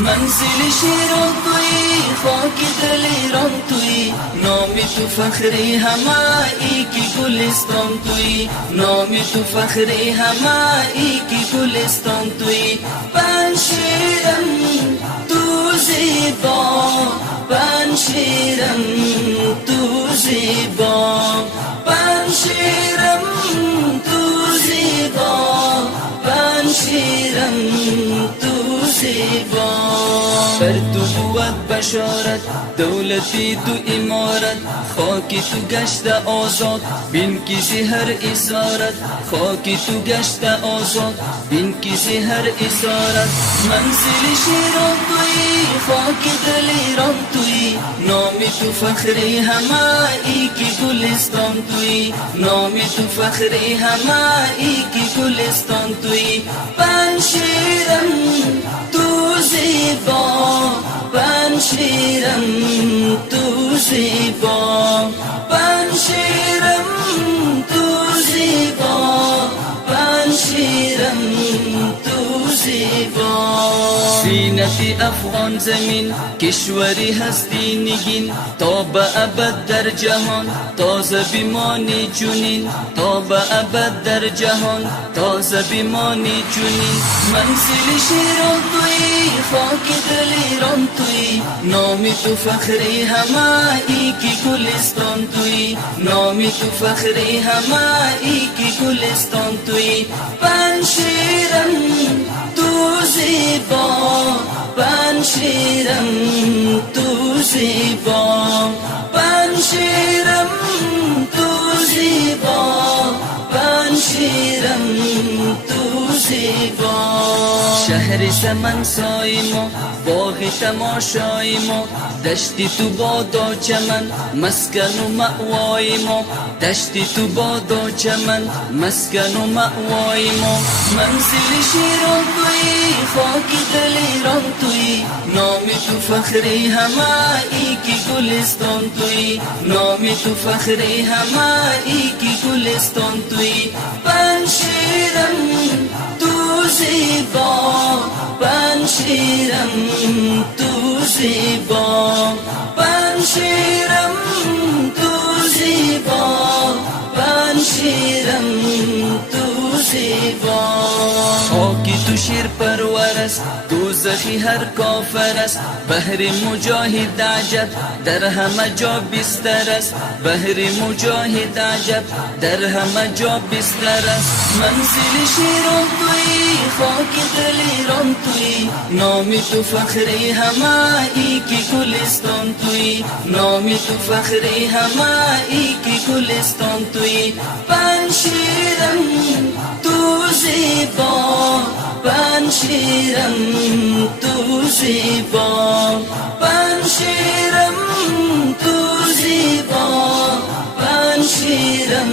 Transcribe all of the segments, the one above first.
منزل شیران توی خاک دل ایران توی نامی تو فخری همایی کی گلستان توی نامی تو فخری همایی کی گلستان توی پنشیرم تو زیبا پنشیرم تو زیبا پنشیرم تو زیبا پنشیرم تو زیبا بر تو بود بشارت دولتی تو امارت خاکی تو گشت آزاد بین کسی هر اسارت خاکی تو گشت آزاد بین کسی هر اسارت منزل شیران توی خاک دل ایران توی نامی تو فخری همایی کی گلستان توی نامی تو فخری همایی کی گلستان توی پنشیرم تو زیبا پنشیرم تو زیبا پنشیرم تو زیبا پنشیرم تو زیبا سینت افغان زمین کشوری هستی نگین تا به ابد در جهان تازه بیمانی جنین تا به ابد در جهان تازه بیمانی جنین منزل شیران توی خاک دل ایران توی نامی تو فخری همایی کی گلستان توی نامی تو فخری همایی کی گلستان توی پنشیرم تو زیبا پنشیرم تو زیبا پنشیرم تو زیبا پنشیرم تو زیبا شهر سمن سای ما باغ تماشای ما دشتی تو بادا چمن مسکن و مأوای ما دشتی تو بادا چمن مسکن و مأوای ما منزل شیران توی خاک دل ایران توی نامی تو فخری همایی کی گلستان توی نامی تو فخری همایی کی گلستان توی پنشیرم تو زیبا پنشیرم تو زیبا پنشیرم تو زیبا پنشیرم تو زیبا خاکی تو شیر پرور است دوزخی هر کافر است بهر مجاهد عجب در همه جا بستر است بهر مجاهد عجب در همه جا بستر است منزل شیران توی خاک دل ایران توی نامی تو فخری همایی کی گلستان توی نامی تو فخری همایی کی گلستان توی پنشیرم تو زیبا پنشیرم تو زیبا پنشیرم تو زیبا پنشیرم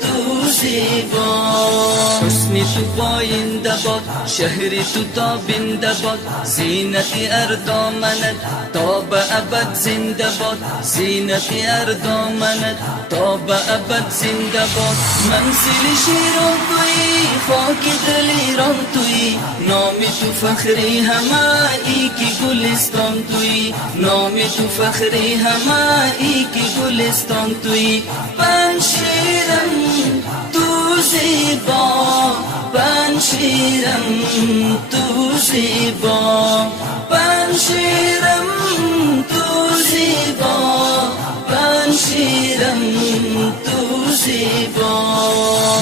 تو زیبا حسنی تو پاینده باد شهری تو تابنده باد زینت اردامنت تا به ابد زنده باد زینت اردامنت تا به ابد زنده باد منزل شیران توی خاک دل ایران توی نامی تو فخری همایی کی گلستان توی نامی تو فخری همایی کی گلستان توی پنشیرم تو زیبا پنشیرم تو زیبا پنشیرم تو زیبا پنشیرم تو زیبا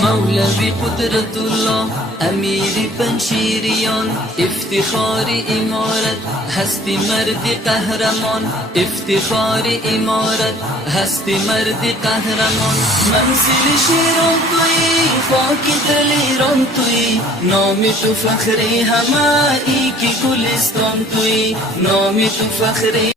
مولوی قدرت الله امیر پنشیریان افتخار امارت هستی مرد قهرمان افتخار امارت هستی مرد قهرمان منزل شیران توی خاک دل ایران توی نامی تو فخری همایی کی گلستان توی نامی تو فخری